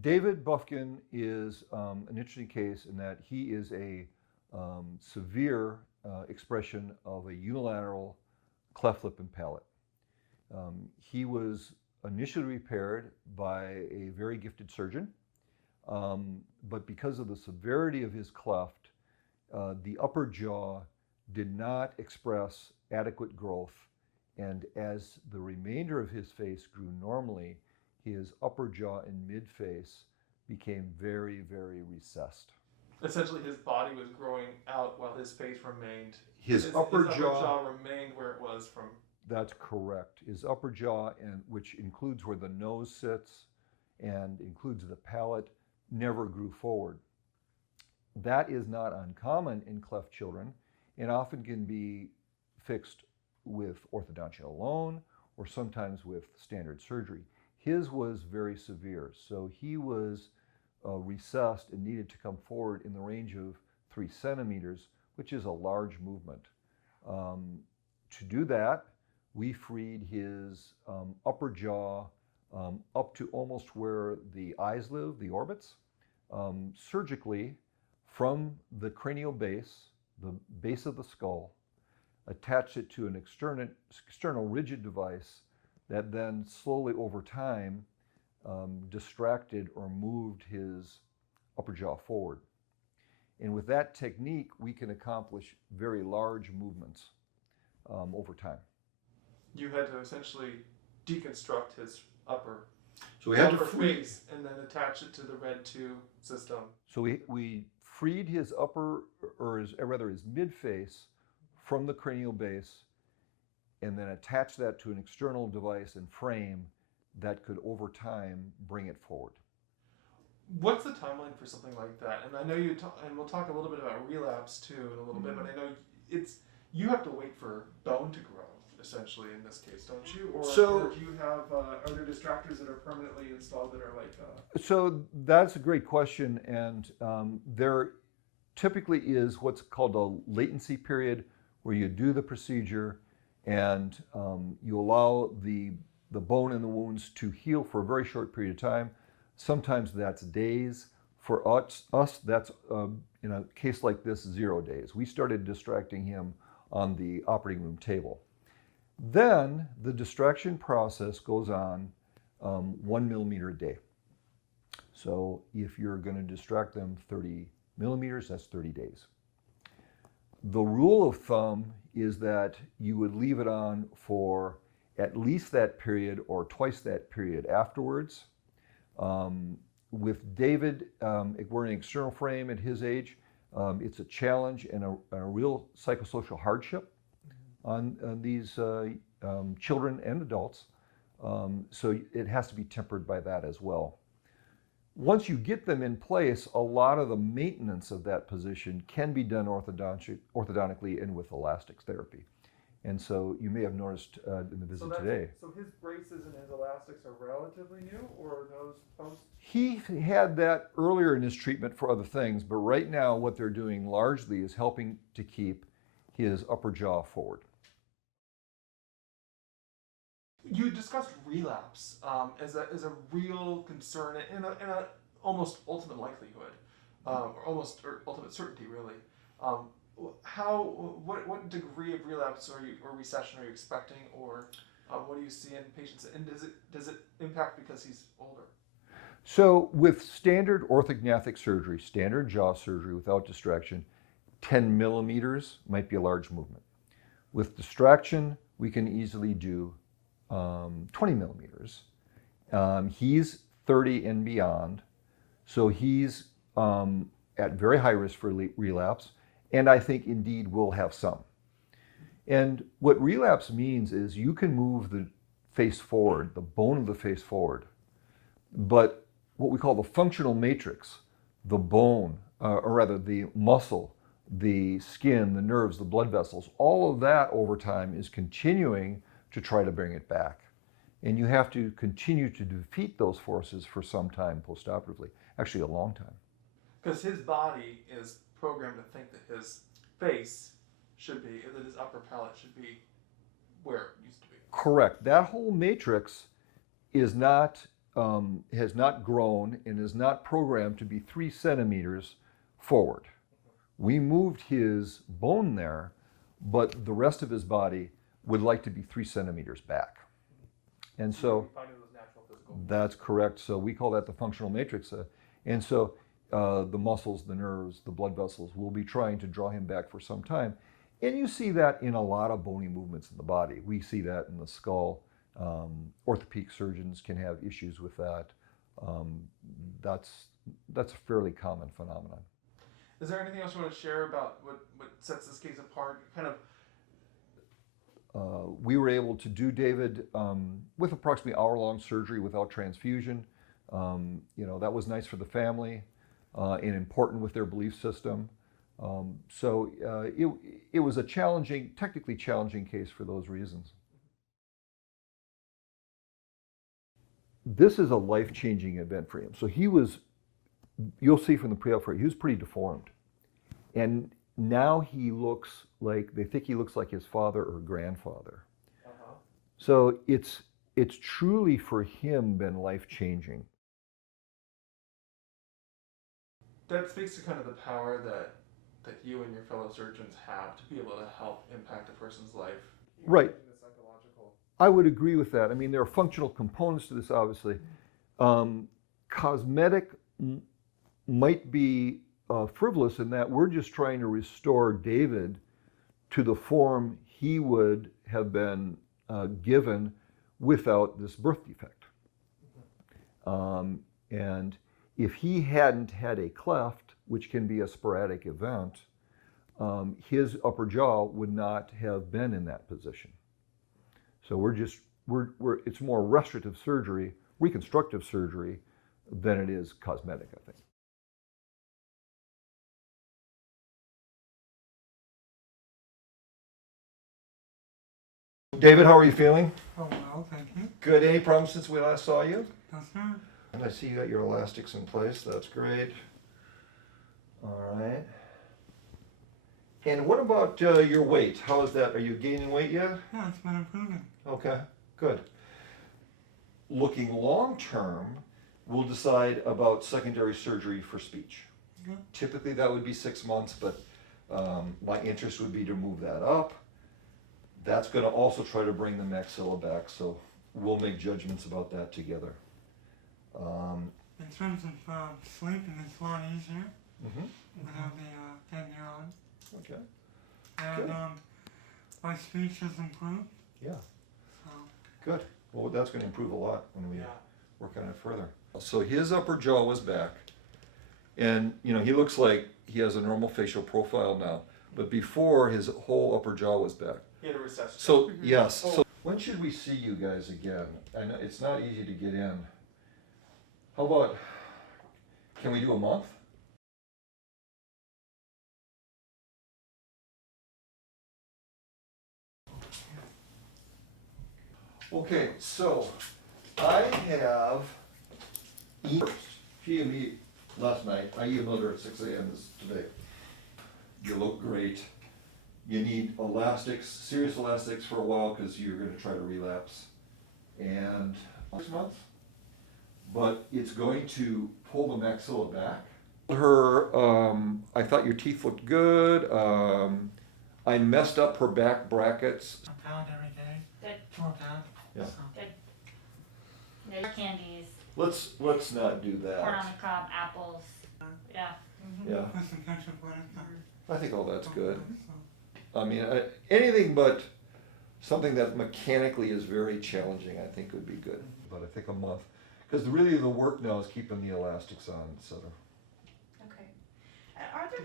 David Bufkin is an interesting case in that he is a severe expression of a unilateral cleft lip and palate. He was initially repaired by a very gifted surgeon, but because of the severity of his cleft, the upper jaw did not express adequate growth, and as the remainder of his face grew normally, his upper jaw and mid-face became very, very recessed. Essentially, his body was growing out while his face remained. His upper jaw, Remained where it was from. that's correct. His upper jaw, and which includes where the nose sits and includes the palate, never grew forward. That is not uncommon in cleft children and often can be fixed with orthodontia alone or sometimes with standard surgery. His was very severe, so he was recessed and needed to come forward in the range of 3 centimeters, which is a large movement. To do that, we freed his upper jaw up to almost where the eyes live, the orbits, surgically from the cranial base, the base of the skull, attached it to an external rigid device that then slowly over time distracted or moved his upper jaw forward. And with that technique, we can accomplish very large movements over time. You had to essentially deconstruct his upper So we had to upper free. face and then attach it to the red 2 system. So we freed his upper, or rather his mid-face, from the cranial base, and then attached that to an external device and frame that could, over time, bring it forward. What's the timeline for something like that? And I know and we'll talk a little bit about relapse too in a little bit, but I know you have to wait for bone to grow essentially in this case, don't you? Or do you have are there distractors that are permanently installed that are like? So that's a great question, and there typically is what's called a latency period where you do the procedure and you allow the bone in the wounds to heal for a very short period of time. Sometimes that's days. For us that's in a case like this, 0 days. We started distracting him on the operating room table. Then the distraction process goes on 1 millimeter a day. So if you're going to distract them 30 millimeters, that's 30 days. The rule of thumb is that you would leave it on for at least that period or twice that period afterwards. With David, we're in an external frame at his age. It's a challenge and a real psychosocial hardship on these children and adults. So it has to be tempered by that as well. Once you get them in place, a lot of the maintenance of that position can be done orthodontically and with elastics therapy. And so you may have noticed in the visit today. So his braces and his elastics are relatively new, or are those post? He had that earlier in his treatment for other things, but right now what they're doing largely is helping to keep his upper jaw forward. You discussed relapse as a real concern in a almost ultimate likelihood, or ultimate certainty, really. What degree of relapse or recession are you expecting, or what do you see in patients, and does it impact because he's older? So with standard orthognathic surgery, standard jaw surgery without distraction, 10 millimeters might be a large movement. With distraction, we can easily do 20 millimeters. He's 30 and beyond, so he's at very high risk for relapse, and I think indeed will have some. And what relapse means is you can move the face forward, the bone of the face forward, but what we call the functional matrix, the bone, or rather the muscle, the skin, the nerves, the blood vessels, all of that over time is continuing to try to bring it back. And you have to continue to defeat those forces for some time postoperatively, actually a long time. Because his body is programmed to think that his face should be, that his upper palate should be where it used to be. Correct. That whole matrix is not has not grown and is not programmed to be 3 centimeters forward. We moved his bone there, but the rest of his body would like to be 3 centimeters back. And so that's correct. So we call that the functional matrix. And so the muscles, the nerves, the blood vessels will be trying to draw him back for some time. And you see that in a lot of bony movements in the body. We see that in the skull. Orthopedic surgeons can have issues with that. That's a fairly common phenomenon. Is there anything else you want to share about what sets this case apart? Kind of. We were able to do David with approximately hour-long surgery without transfusion. That was nice for the family and important with their belief system. So it was a technically challenging case for those reasons. This is a life-changing event for him. So you'll see from the pre-op, he was pretty deformed. And now he looks like, they think he looks like his father or grandfather. So it's truly for him been life-changing. That speaks to kind of the power that you and your fellow surgeons have to be able to help impact a person's life. Right. In the psychological. I would agree with that. I mean, there are functional components to this, obviously. Cosmetic might be frivolous in that we're just trying to restore David to the form he would have been given without this birth defect. And if he hadn't had a cleft, which can be a sporadic event, his upper jaw would not have been in that position. So it's more restorative surgery, reconstructive surgery, than it is cosmetic, I think. David, how are you feeling? Oh, well, thank you. Good. Any problems since we last saw you? No, sir. And I see you got your elastics in place. That's great. All right. And what about your weight? How is that? Are you gaining weight yet? Yeah, it's been improving. Okay, good. Looking long term, we'll decide about secondary surgery for speech. Okay. Typically that would be 6 months, but my interest would be to move that up. That's going to also try to bring the maxilla back, so we'll make judgments about that together. In terms of sleeping, it's a lot easier without the headgear on. Okay. And Good. my speech has improved. Yeah. So, Good. Well, that's going to improve a lot when we Yeah. work on it further. So his upper jaw was back, and he looks like he has a normal facial profile now. But before, his whole upper jaw was back. He had a recession. So yes. So when should we see you guys again? I know it's not easy to get in. How about, can we do a month? Okay, so I have first. She and me last night. I emailed her at 6 a.m. today. You look great. You need elastics, serious elastics for a while because you're going to try to relapse. And 6 months. But it's going to pull the maxilla back. I thought your teeth looked good. I messed up her back brackets. a pound every day. Good. 4 pounds. Yeah. No candies, Let's not do corn that. on the cob, apples. Yeah. Yeah, Put some ketchup on it. I think all that's good. So, I mean, anything but something that mechanically is very challenging, I think would be good. But I think a month, because really the work now is keeping the elastics on, etc. Okay. Are there